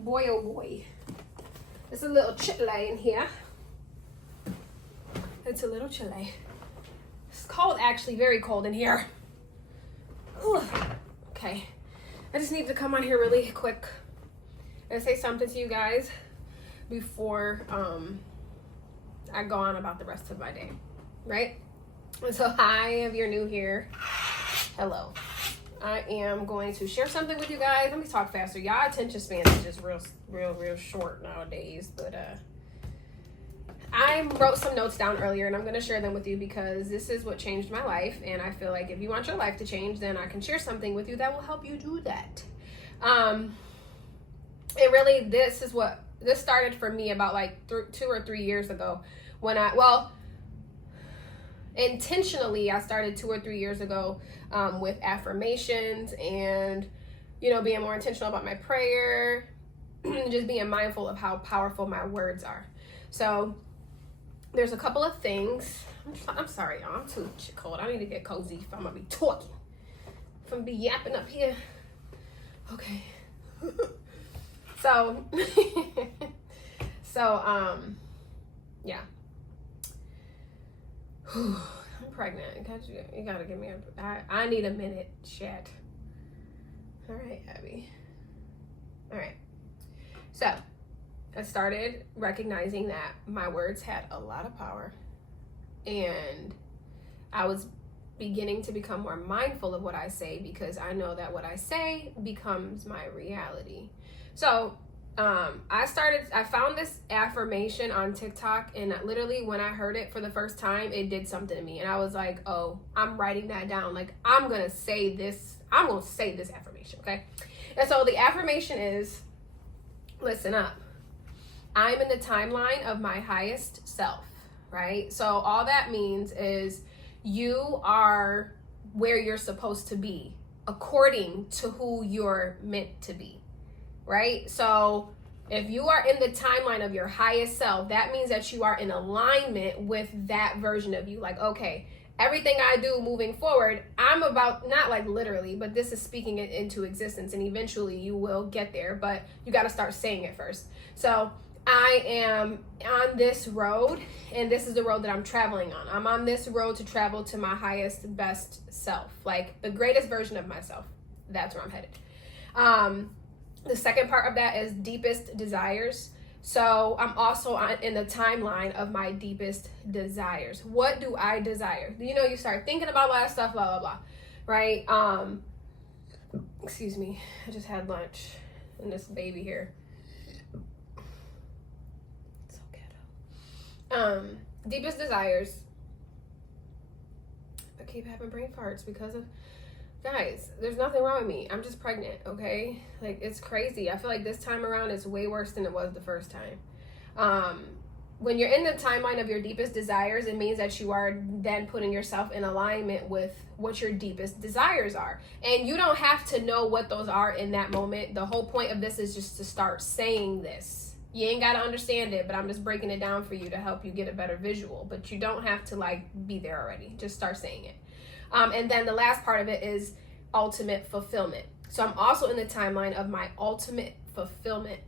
Boy, oh boy. It's a little chilly in here. It's a little chilly. It's cold, actually, very cold in here. Whew. Okay. I just need to come on here really quick and say something to you guys before I go on about the rest of my day, right? And so, hi, if you're new here, hello. I am going to share something with you guys. Let me talk faster. Y'all attention span is just real short nowadays. But I wrote some notes down earlier, and I'm going to share them with you because this is what changed my life. And I feel like if you want your life to change, then I can share something with you that will help you do that. And really, this started for me about like 2 or 3 years ago when intentionally I started 2 or 3 years ago with affirmations and, being more intentional about my prayer, just being mindful of how powerful my words are. So there's a couple of things. I'm sorry, y'all. I'm too cold. I need to get cozy if I'm going to be talking. If I'm going to be yapping up here. Okay. So, yeah. I'm pregnant. You gotta give me I need a minute, chat. All right, Abby. All right. So, I started recognizing that my words had a lot of power, and I was beginning to become more mindful of what I say because I know that what I say becomes my reality. So, I found this affirmation on TikTok, and literally when I heard it for the first time, it did something to me. And I was like, oh, I'm writing that down. Like, I'm going to say this affirmation, okay? And so the affirmation is, listen up. I'm in the timeline of my highest self, right? So all that means is you are where you're supposed to be according to who you're meant to be. Right? So if you are in the timeline of your highest self, that means that you are in alignment with that version of you. Like, okay, everything I do moving forward, I'm about, not like literally, but this is speaking it into existence, and eventually you will get there, but you got to start saying it first. So I am on this road, and this is the road that I'm traveling on. I'm on this road to travel to my highest, best self, like the greatest version of myself. That's where I'm headed. The second part of that is deepest desires. So I'm also in the timeline of my deepest desires. What do I desire? You start thinking about a lot of stuff, blah, blah, blah, right? Excuse me. I just had lunch and this baby here. So ghetto. Deepest desires. I keep having brain farts because of... Guys, there's nothing wrong with me. I'm just pregnant, okay? Like, it's crazy. I feel like this time around it's way worse than it was the first time. When you're in the timeline of your deepest desires, it means that you are then putting yourself in alignment with what your deepest desires are. And you don't have to know what those are in that moment. The whole point of this is just to start saying this. You ain't got to understand it, but I'm just breaking it down for you to help you get a better visual. But you don't have to, be there already. Just start saying it. And then the last part of it is ultimate fulfillment. So I'm also in the timeline of my ultimate fulfillment.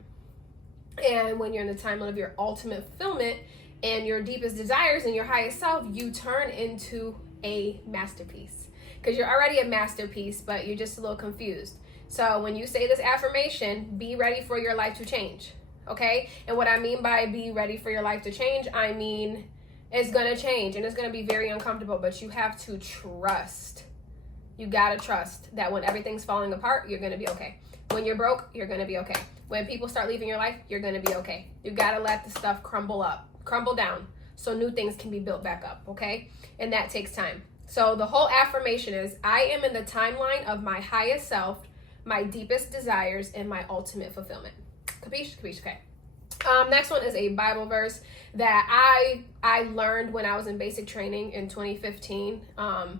And when you're in the timeline of your ultimate fulfillment and your deepest desires and your highest self, you turn into a masterpiece. Because you're already a masterpiece, but you're just a little confused. So when you say this affirmation, be ready for your life to change. Okay? And what I mean by be ready for your life to change, I mean... it's going to change, and it's going to be very uncomfortable, but you have to trust. You got to trust that when everything's falling apart, you're going to be okay. When you're broke, you're going to be okay. When people start leaving your life, you're going to be okay. You got to let the stuff crumble down, so new things can be built back up, okay? And that takes time. So the whole affirmation is, I am in the timeline of my highest self, my deepest desires, and my ultimate fulfillment. Capiche? Capiche, okay. Next one is a Bible verse that I learned when I was in basic training in 2015. I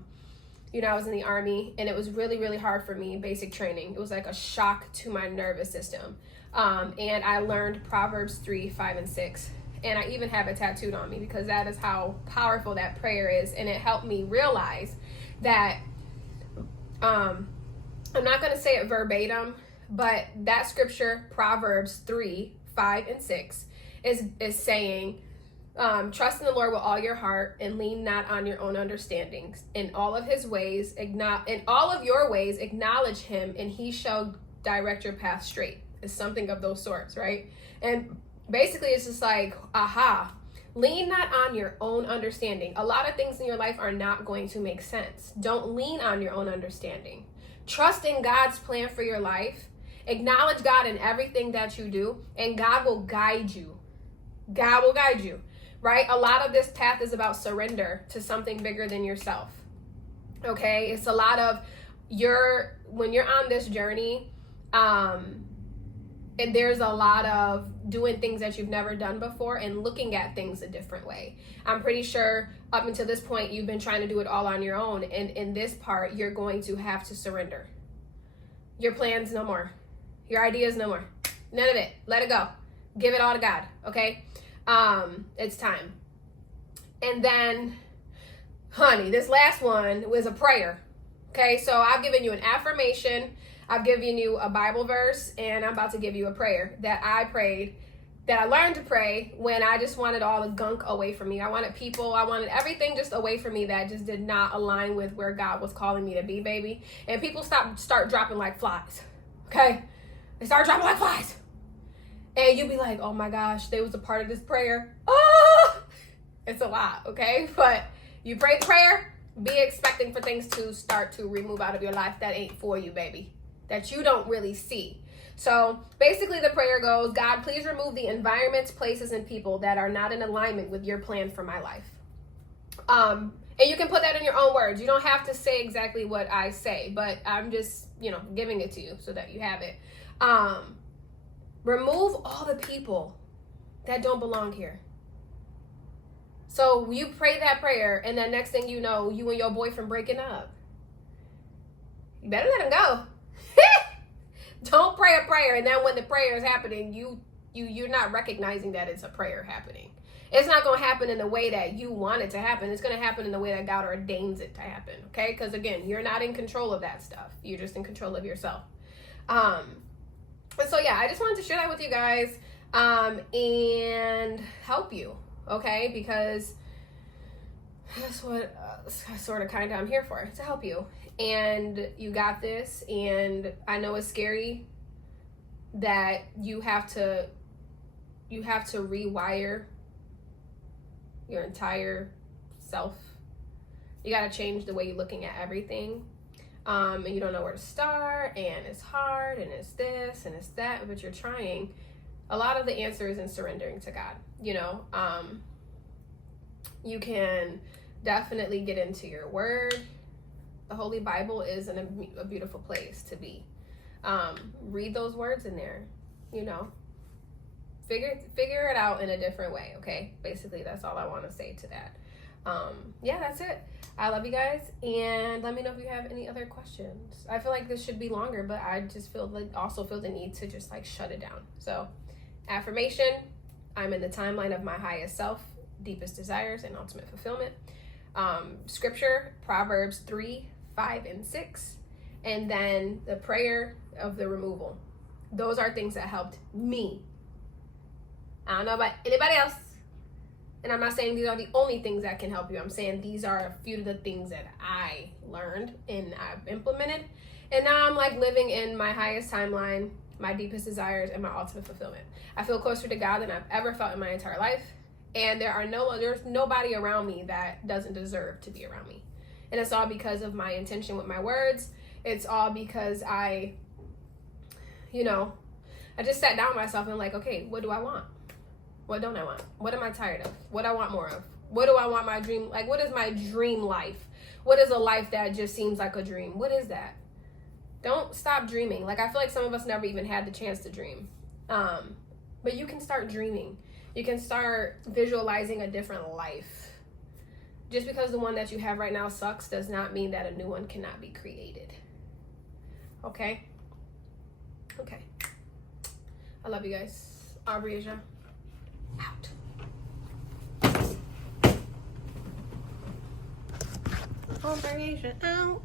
was in the Army, and it was really, really hard for me in basic training. It was like a shock to my nervous system. And I learned Proverbs 3, 5, and 6. And I even have it tattooed on me because that is how powerful that prayer is. And it helped me realize that, I'm not going to say it verbatim, But that scripture, Proverbs 3, 5, and 6, is saying, trust in the Lord with all your heart and lean not on your own understandings. In all of your ways acknowledge him, and he shall direct your path straight. It's something of those sorts, right? And basically it's just like, lean not on your own understanding. A lot of things in your life are not going to make sense. Don't lean on your own understanding. Trust in God's plan for your life. Acknowledge God in everything that you do, and God will guide you. God will guide you, right? A lot of this path is about surrender to something bigger than yourself. Okay? It's a lot of when you're on this journey, and there's a lot of doing things that you've never done before and looking at things a different way. I'm pretty sure up until this point, you've been trying to do it all on your own. And in this part, you're going to have to surrender. Your plans, no more. Your ideas, no more. None of it. Let it go. Give it all to God. Okay? It's time. And then, honey, this last one was a prayer. Okay? So I've given you an affirmation. I've given you a Bible verse, and I'm about to give you a prayer that I prayed, that I learned to pray when I just wanted all the gunk away from me. I wanted everything just away from me that just did not align with where God was calling me to be, baby. And people start dropping like flies, okay? They start dropping like flies. And you'll be like, oh my gosh, they was a part of this prayer. Oh, it's a lot, okay? But you pray the prayer, be expecting for things to start to remove out of your life that ain't for you, baby, that you don't really see. So basically the prayer goes, God, please remove the environments, places, and people that are not in alignment with your plan for my life. And you can put that in your own words. You don't have to say exactly what I say, but I'm just, giving it to you so that you have it. Remove all the people that don't belong here. So you pray that prayer, and then next thing you know, you and your boyfriend breaking up. You better let him go. Don't pray a prayer, and then when the prayer is happening, you're not recognizing that it's a prayer happening. It's not going to happen in the way that you want it to happen. It's going to happen in the way that God ordains it to happen, okay? Because, again, you're not in control of that stuff. You're just in control of yourself. And so, yeah, I just wanted to share that with you guys and help you, okay? Because that's what sort of kind of I'm here for, to help you. And you got this, and I know it's scary that you have to rewire your entire self. You got to change the way you're looking at everything, and you don't know where to start, and it's hard, and it's this and it's that, but you're trying. A lot of the answer is in surrendering to God. You can definitely get into your word. The Holy Bible is a beautiful place to be. Read those words in there, figure it out in a different way. Okay. Basically, that's all I want to say to that. Yeah, that's it. I love you guys, and let me know if you have any other questions. I feel like this should be longer, but I just feel the need to just shut it down. So, affirmation: I'm in the timeline of my highest self, deepest desires, and ultimate fulfillment. Scripture: Proverbs 3, 5, and 6, and then the prayer of the removal. Those are things that helped me. I don't know about anybody else, and I'm not saying these are the only things that can help you. I'm saying these are a few of the things that I learned and I've implemented, and now I'm living in my highest timeline, my deepest desires, and my ultimate fulfillment. I feel closer to God than I've ever felt in my entire life, and there's nobody around me that doesn't deserve to be around me. And it's all because of my intention with my words. It's all because I just sat down with myself and okay, what do I want? What don't I want? What am I tired of? What I want more of? What do I want my dream? What is my dream life? What is a life that just seems like a dream? What is that? Don't stop dreaming. I feel like some of us never even had the chance to dream. But you can start dreaming. You can start visualizing a different life. Just because the one that you have right now sucks does not mean that a new one cannot be created. Okay? Okay. I love you guys. Aubrey Asia. Out. Aubrey Asia out.